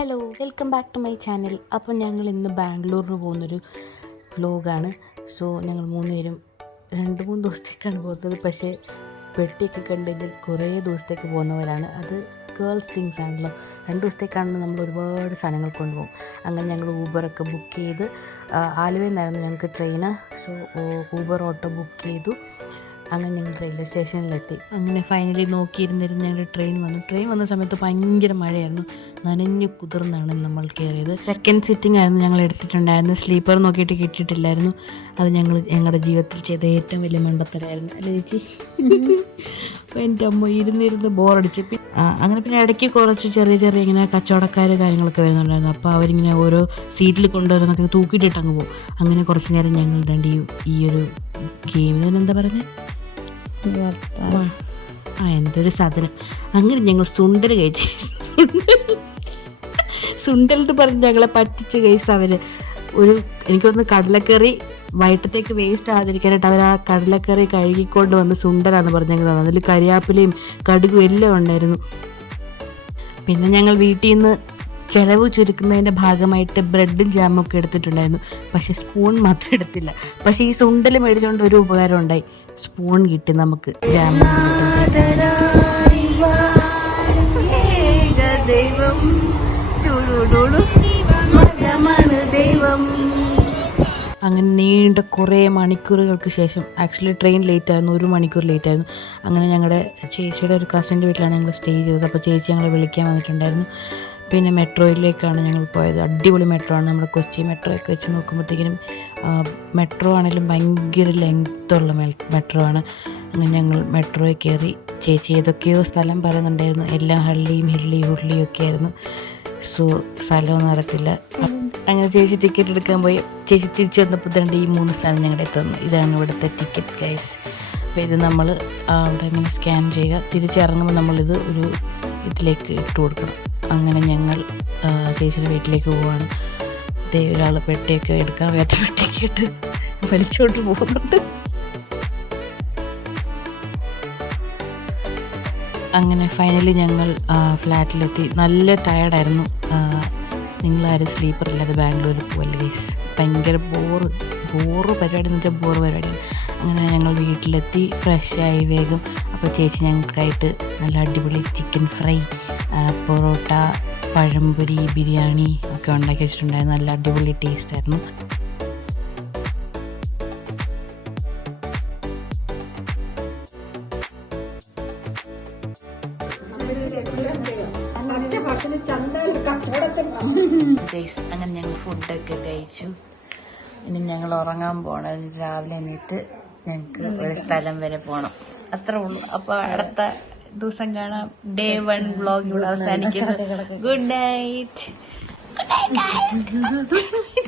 Hello welcome back to my channel അപ്പം ഞങ്ങൾ ഇന്ന് ബാംഗ്ലൂരിന് പോകുന്നൊരു വ്ലോഗാണ് സോ ഞങ്ങൾ മൂന്ന് പേരും രണ്ട് മൂന്ന് ദിവസത്തേക്കാണ് പോകുന്നത്. പക്ഷേ പെട്ടിയൊക്കെ കണ്ടെങ്കിൽ കുറേ ദിവസത്തേക്ക് പോകുന്നവരാണ്. അത് ഗേൾസ് തിങ്സ് ആണല്ലോ. രണ്ട് ദിവസത്തേക്കാണല്ലോ നമ്മൾ ഒരുപാട് സാധനങ്ങൾ കൊണ്ടുപോകും. അങ്ങനെ ഞങ്ങൾ ഊബറൊക്കെ ബുക്ക് ചെയ്ത് ആലുവയിൽ നിന്നായിരുന്നു ഞങ്ങൾക്ക് train so Uber auto book ചെയ്തു. അങ്ങനെ ഞങ്ങൾ റെയിൽവേ സ്റ്റേഷനിലെത്തി അങ്ങനെ ഫൈനലി നോക്കിയിരുന്നിരുന്ന് ഞങ്ങളുടെ ട്രെയിൻ വന്നു. ട്രെയിൻ വന്ന സമയത്ത് ഭയങ്കര മഴയായിരുന്നു. നനഞ്ഞു കുതിർന്നാണ് നമ്മൾ കയറിയത് സെക്കൻഡ് സിറ്റിംഗ് ആയിരുന്നു ഞങ്ങൾ എടുത്തിട്ടുണ്ടായിരുന്നു സ്ലീപ്പർ നോക്കിയിട്ട് കിട്ടിയിട്ടില്ലായിരുന്നു. അത് ഞങ്ങൾ ഞങ്ങളുടെ ജീവിതത്തിൽ ചെയ്ത ഏറ്റവും വലിയ മണ്ടത്തരായിരുന്നു അല്ലേ ചേച്ചി? അപ്പോൾ എന്റെ അമ്മ ഇരുന്നിരുന്ന് ബോറടിച്ച് അങ്ങനെ പിന്നെ ഇടയ്ക്ക് കുറച്ച് ചെറിയ ചെറിയ ഇങ്ങനെ കച്ചവടക്കാർ കാര്യങ്ങളൊക്കെ വരുന്നുണ്ടായിരുന്നു. അപ്പോൾ അവരിങ്ങനെ ഓരോ സീറ്റിൽ കൊണ്ടുവരുന്നൊക്കെ തൂക്കിയിട്ടിട്ട് അങ്ങ് പോകും. അങ്ങനെ കുറച്ച് നേരം ഞങ്ങൾ രണ്ട് ഈ ഈ ഒരു ഗെയിമിന് എന്താ പറയുന്നത് ആ എന്തൊരു സാധനം. അങ്ങനെ ഞങ്ങൾ സുണ്ടൽ കഴിച്ചു സുണ്ടൽ എന്ന് പറഞ്ഞ് ഞങ്ങളെ പറ്റിച്ച് കഴിച്ച അവർ ഒരു എനിക്കൊന്ന് കടലക്കറി വൈകിട്ടത്തേക്ക് വേസ്റ്റ് ആകാതിരിക്കാനായിട്ട് അവർ ആ കടലക്കറി കഴുകിക്കൊണ്ട് വന്ന് സുണ്ടലാന്ന് പറഞ്ഞ് ഞങ്ങൾ അതിൽ കരിയാപ്പിലയും കടുകും എല്ലാം ഉണ്ടായിരുന്നു. പിന്നെ ഞങ്ങൾ വീട്ടിൽ നിന്ന് ചിലവ് ചുരുക്കുന്നതിന്റെ ഭാഗമായിട്ട് ബ്രെഡും ജാമും ഒക്കെ എടുത്തിട്ടുണ്ടായിരുന്നു. പക്ഷേ സ്പൂൺ മാത്രം എടുത്തില്ല. പക്ഷേ ഈ സുണ്ടൽ മേടിച്ചുകൊണ്ട് ഒരു ഉപകാരം ഉണ്ടായി. സ്പൂൺ കിട്ടി നമുക്ക്. ജാമും അങ്ങനെ നീണ്ട കുറേ മണിക്കൂറുകൾക്ക് ശേഷം ആക്ച്വലി ട്രെയിൻ ലേറ്റ് ആയിരുന്നു ഒരു മണിക്കൂർ ലേറ്റ് ആയിരുന്നു. അങ്ങനെ ഞങ്ങളുടെ ചേച്ചിയുടെ ഒരു കസിന്റെ വീട്ടിലാണ് ഞങ്ങൾ സ്റ്റേ ചെയ്തത്. അപ്പോൾ ചേച്ചി ഞങ്ങളെ വിളിക്കാൻ വന്നിട്ടുണ്ടായിരുന്നു. പിന്നെ മെട്രോയിലേക്കാണ് ഞങ്ങൾ പോയത്. അടിപൊളി മെട്രോ ആണ്. നമ്മുടെ കൊച്ചി മെട്രോ ഒക്കെ വെച്ച് നോക്കുമ്പോഴത്തേക്കിനും മെട്രോ ആണെങ്കിലും ഭയങ്കര ലെങ്ത്തുള്ള മെട്രോ ആണ്. അങ്ങനെ ഞങ്ങൾ മെട്രോയിൽ കയറി ചേച്ചി ഏതൊക്കെയോ സ്ഥലം പറയുന്നുണ്ടായിരുന്നു. എല്ലാം ഹള്ളിയും ഹിള്ളിയും ഉള്ളിയും ഒക്കെ ആയിരുന്നു. സോ സ്ഥലമൊന്നും നടക്കില്ല അങ്ങനെ ചേച്ചി ടിക്കറ്റ് എടുക്കാൻ പോയി. ചേച്ചി തിരിച്ചു വന്നപ്പോൾ തന്നെ ഈ മൂന്ന് സ്ഥലം ഞങ്ങളുടെ തന്നു. ഇതാണ് ഇവിടുത്തെ ടിക്കറ്റ് ഗൈസ് അപ്പോൾ ഇത് നമ്മൾ അവിടെ ഇങ്ങനെ സ്കാൻ ചെയ്യുക. തിരിച്ചിറങ്ങുമ്പോൾ നമ്മളിത് ഒരു ഇതിലേക്ക് ഇട്ട് കൊടുക്കണം. അങ്ങനെ ഞങ്ങൾ ചേച്ചിയുടെ വീട്ടിലേക്ക് പോവാണ്. ദേ ഒരാൾ പെട്ടിയൊക്കെ എടുക്കാൻ വയ്യാത്ത പെട്ടിയൊക്കെ ഇട്ട് വലിച്ചോണ്ട് പോകുന്നുണ്ട്. അങ്ങനെ ഫൈനലി ഞങ്ങൾ ഫ്ലാറ്റിലെത്തി നല്ല ടയർഡായിരുന്നു നിങ്ങളാരും സ്ലീപ്പർ ഇല്ലാതെ ബാംഗ്ലൂരിൽ പോവല്ലേ ഗൈസ് ഭയങ്കര ബോറ് ബോറ് പരിപാടി എന്ന് വെച്ചാൽ ബോറ് പരിപാടി അങ്ങനെ ഞങ്ങൾ വീട്ടിലെത്തി ഫ്രഷായി വേഗം. അപ്പോൾ ചേച്ചി ഞങ്ങൾക്കായിട്ട് നല്ല അടിപൊളി ചിക്കൻ ഫ്രൈ പൊറോട്ട പഴംപൊരി ബിരിയാണി ഒക്കെ ഉണ്ടാക്കി വെച്ചിട്ടുണ്ടായിരുന്നു. നല്ല അടിപൊളി ടേസ്റ്റ് ആയിരുന്നു. ഗൈസ് അങ്ങനെ ഞങ്ങൾ ഫുഡൊക്കെ കഴിച്ചു. ഇനി ഞങ്ങൾ ഉറങ്ങാൻ പോകണം. രാവിലെ എണീറ്റ് ഞങ്ങൾക്ക് ഒരു സ്ഥലം വരെ പോകണം അത്രേ ഉള്ളൂ. അപ്പോൾ അടുത്ത ദിവസം കാണാം ഡേ വൺ വ്ളോഗ് ഇവിടെ അവസാനിക്കുന്നു. Good night